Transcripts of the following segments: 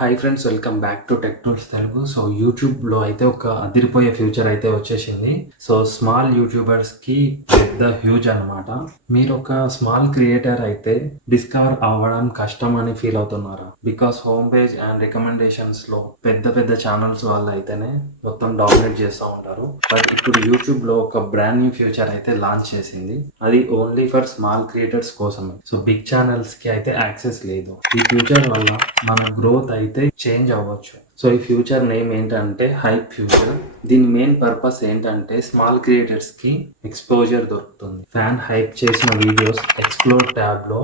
Hi friends, welcome back to tech tools Telugu. So యూట్యూబ్లో అయితే ఒక అదిరిపోయే ఫ్యూచర్ అయితే వచ్చేసింది. సో స్మాల్ యూట్యూబర్స్కి పెద్ద హ్యూజ్ అనమాట. మీరు ఒక స్మాల్ క్రియేటర్ అయితే డిస్కవర్ అవ్వడం కష్టం అని ఫీల్ అవుతున్నారా? బికాస్ హోమ్ పేజ్ అండ్ రికమెండేషన్స్లో పెద్ద పెద్ద ఛానల్స్ వాళ్ళు అయితేనే మొత్తం డామినేట్ చేస్తూ ఉంటారు. బట్ ఇప్పుడు యూట్యూబ్లో ఒక బ్రాండ్ న్యూ ఫ్యూచర్ అయితే లాంచ్ చేసింది. అది ఓన్లీ ఫర్ స్మాల్ క్రియేటర్స్ కోసమే. సో బిగ్ ఛానల్స్కి అయితే యాక్సెస్ లేదు. ఈ ఫ్యూచర్ వల్ల మన గ్రోత్ అయితే చేంజ్ అవ్వచ్చు. సో ఈ ఫ్యూచర్ నేమ్ ఏంటంటే హైప్ ఫ్యూచర్. దీని మెయిన్ పర్పస్ ఏంటంటే స్మాల్ క్రియేటర్స్ కి ఎక్స్పోజర్ దొరుకుతుంది. ఫ్యాన్ హైప్ చేసిన వీడియోస్ ఎక్స్ప్లోర్ ట్యాబ్ లో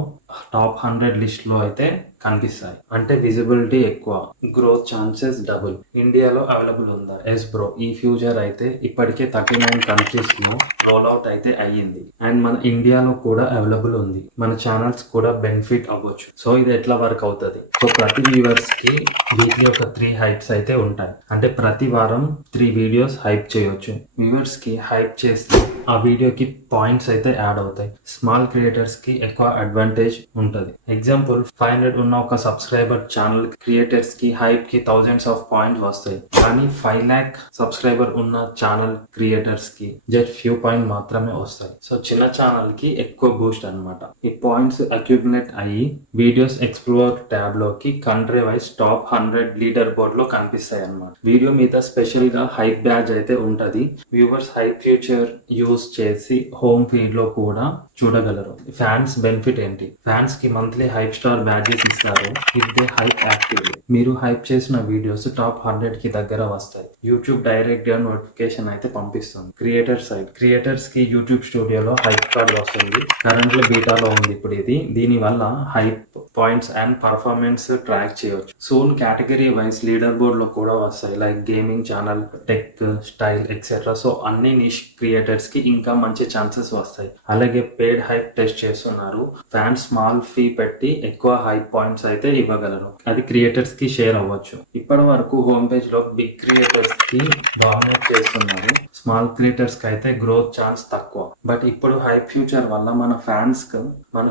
టాప్ 100 లిస్ట్ లో అయితే కనిపిస్తాయి. అంటే విజిబిలిటీ ఎక్కువ, గ్రోత్ ఛాన్సెస్ డబుల్. ఇండియాలో అవైలబుల్ ఉందా? Yes bro. ఈ ఫ్యూచర్ అయితే ఇప్పటికే 39 కంట్రీస్ లో రోల్ అవుట్ అయితే అయ్యింది. అండ్ మన ఇండియాలో కూడా అవైలబుల్ ఉంది. మన ఛానల్స్ కూడా బెనిఫిట్ అవ్వచ్చు. సో ఇది ఎట్లా వర్క్ అవుతుంది? సో ప్రతి వ్యూవర్స్ కి వీక్లీ ఒక 3 హైప్స్ అయితే ఉంటాయి. అంటే ప్రతి వారం 3 వీడియోస్ హైప్ చేయొచ్చు. వ్యూవర్స్ కి హైప్ చేస్తే ఆ వీడియోకి పాయింట్స్ అయితే యాడ్ అవుతాయి. స్మాల్ క్రియేటర్స్ కి ఎక్కువ అడ్వాంటేజ్ ఉంటుంది. ఎగ్జాంపుల్ 500 ఉన్న ఒక సబ్స్క్రైబర్ ఛానల్ క్రియేటర్స్ కి హైప్ కి థౌజండ్స్ ఆఫ్ పాయింట్స్ వస్తాయి. కానీ 5 lakh సబ్స్క్రైబర్ ఉన్న ఛానల్ క్రియేటర్స్ కి జస్ట్ ఫ్యూ పాయింట్ మాత్రమే వస్తాయి. సో చిన్న ఛానల్ కి ఎక్కువ బూస్ట్ అనమాట. ఈ పాయింట్స్ అక్యుములేట్ అయ్యి వీడియోస్ ఎక్స్ప్లోర్ ట్యాబ్ లోకి country wise top 100 leader board లో కనిపిస్తాయి అన్నమాట. వీడియో మీద స్పెషల్ గా హైప్ బ్యాడ్జ్ అయితే ఉంటది. వ్యూవర్స్ హైప్ ఫ్యూచర్ యూజ్ చేసి హోమ్ ఫీడ్ లో కూడా చూడగలరు. ఫ్యాన్స్ బెనిఫిట్ ఏంటి? ఫ్యాన్స్ కి మంత్లీ హైప్ స్టార్ బ్యాడ్జెస్ ఇస్తారు ఇఫ్ దే హైప్ యాక్టివ్. మీరు హైప్ చేసిన వీడియోస్ టాప్ 100 కి దగ్గర వస్తాయి. యూట్యూబ్ డైరెక్ట్ గా నోటిఫికేషన్ అయితే పంపిస్తుంది. క్రియేటర్ సైడ్ క్రియేటర్స్ కి యూట్యూబ్ స్టూడియోలో హైప్ కార్డ్ వస్తుంది. కరెంట్ లో బీటాలో ఉంది ఇప్పుడు ఇది. దీని వల్ల hype points and performance track చేయవచ్చు. సోన్ కేటగిరీ వైజ్ లీడర్ బోర్డ్ లో కూడా వస్తాయి. Like gaming channel, tech, style etcetera. So అన్ని నిష్ క్రియేటర్స్ కి ఇంకా మంచి ఛాన్సెస్ వస్తాయి. అలాగే పేడ్ హైప్ టెస్ట్ చేస్తున్నారు. ఫ్యాన్స్ స్మాల్ ఫీ పెట్టి ఎక్కువ హైప్ పాయింట్స్ అయితే ఇవ్వగలరు. అది క్రియేటర్స్ కి షేర్ అవ్వచ్చు. ఇప్పటి వరకు హోమ్ పేజ్ లో బిగ్ క్రియేటర్స్ కి డామినేట్ చేస్తున్నారు. స్మాల్ క్రియేటర్స్ కి అయితే గ్రోత్ ఛాన్స్ తక్కువ. బట్ ఇప్పుడు హైప్ ఫ్యూచర్ వల్ల మన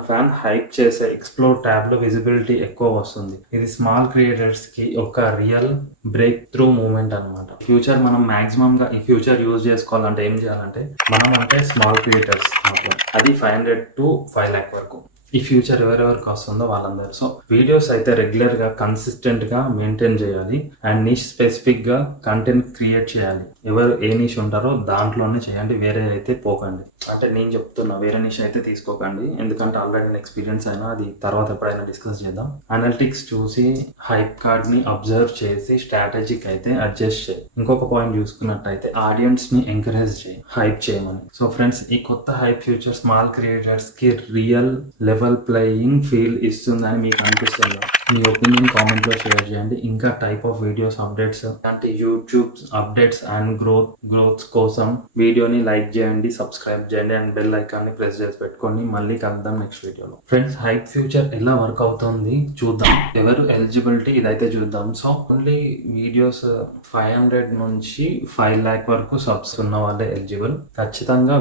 ఫ్యాన్ హైప్ చేసే ఎక్స్ప్లోర్ ట్యాబ్ లో విజిబిలిటీ ఎక్కువ వస్తుంది. ఇది స్మాల్ క్రియేటర్స్ కి ఒక రియల్ బ్రేక్ త్రూ మూమెంట్ అనమాట. ఫ్యూచర్ మనం మాక్సిమం గా ఈ ఫ్యూచర్ యూజ్ చేసుకోవాలంటే ఏం చేయాలంటే, మనం అంటే స్మాల్ క్రియేటర్స్ అది 500 to 5 lakh వరకు. ఈ ఫ్యూచర్ ఎవరెవరికి వస్తుందో వాళ్ళందరూ. సో వీడియోస్ అయితే రెగ్యులర్ గా కన్సిస్టెంట్ గా మెయింటైన్ చేయాలి. అండ్ నిష్ స్పెసిఫిక్ గా కంటెంట్ క్రియేట్ చేయాలి. ఎవరు ఏ నిష్ ఉంటారో దాంట్లోనే చేయండి. వేరే అయితే పోకండి. అంటే నేను చెప్తున్నా, వేరే నిష్ అయితే తీసుకోకండి. ఎందుకంటే ఆల్రెడీ ఎక్స్పీరియన్స్ అయినా అది తర్వాత ఎప్పుడైనా డిస్కస్ చేద్దాం. అనలిటిక్స్ చూసి హైప్ కార్డ్ ని అబ్జర్వ్ చేసి స్ట్రాటజిక్ అయితే అడ్జస్ట్ చేయి. ఇంకొక పాయింట్ చూసుకున్నట్టయితే ఆడియన్స్ ని ఎంకరేజ్ చేయి హైప్ చేయమని. సో ఫ్రెండ్స్, ఈ కొత్త హైప్ ఫ్యూచర్ స్మాల్ క్రియేటర్స్ కి రియల్ లెవెల్ ప్లేయింగ్ ఫీల్ ఇస్తుందని మీకు అనిపిస్తుంది? మీ ఒపీనియన్ కామెంట్ లో షేర్ చేయండి. ఇంకా టైప్ ఆఫ్ వీడియోస్ అప్డేట్స్ అంటే యూట్యూబ్ అప్డేట్స్ అండ్ గ్రోత్ కోసం వీడియోని లైక్ చేయండి, సబ్స్క్రైబ్ చేయండి అండ్ బెల్ ఐకాన్ ని ప్రెస్ చేసి పెట్టుకోండి. మళ్ళీ కలుద్దాం నెక్స్ట్ వీడియోలో. ఫ్రెండ్స్, హైప్ ఫ్యూచర్ ఎలా వర్క్ అవుతుంది చూద్దాం. ఎవరు ఎలిజిబిలిటీ ఇదైతే చూద్దాం. సో ఓన్లీ వీడియోస్ 500 నుంచి 5 lakh వరకు సబ్స్ ఉన్న వాళ్ళే ఎలిజిబుల్. ఖచ్చితంగా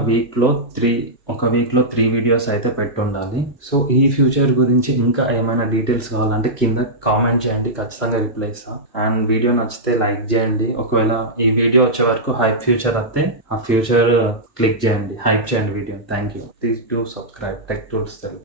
ఒక వీక్ లో 3 వీడియోస్ అయితే పెట్టుండాలి. సో ఈ ఫ్యూచర్ గురించి ఇంకా ఏమైనా డీటెయిల్స్ కావాలంటే కింద కామెంట్ చేయండి, ఖచ్చితంగా రిప్లై ఇస్తా. అండ్ వీడియో నచ్చితే లైక్ చేయండి. ఒకవేళ ఈ వీడియో వచ్చే వరకు హైప్ ఫ్యూచర్ వస్తే ఆ ఫ్యూచర్ క్లిక్ చేయండి, హైప్ చేయండి video. Thank you. Please do subscribe tech tools Telugu.